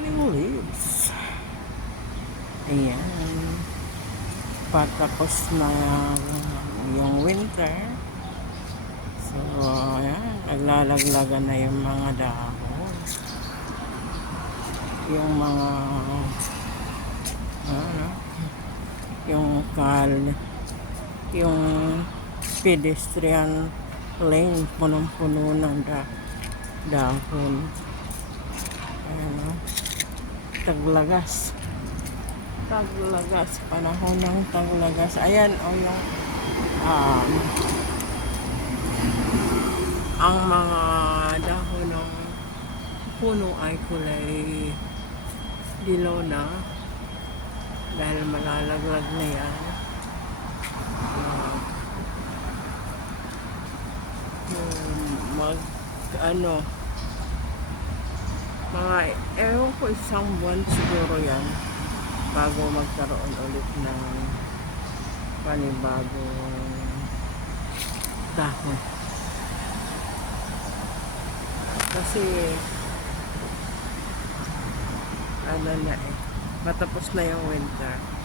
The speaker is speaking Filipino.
falling leaves. Ayan. Patapos na yung winter. So, ayan. Naglalaglagan na yung mga dahon. Yung mga yung yung pedestrian lane punong-puno ng dahon. Ayan, taglagas, panahon ng taglagas. Ayan yung ang mga dahon ng puno ay kulay dilaw na dahil malalaglag na yan. Mga ewan ko, isang buwan siguro yan bago magkaroon ulit ng panibagong dahon. Kasi na matapos na yung winter.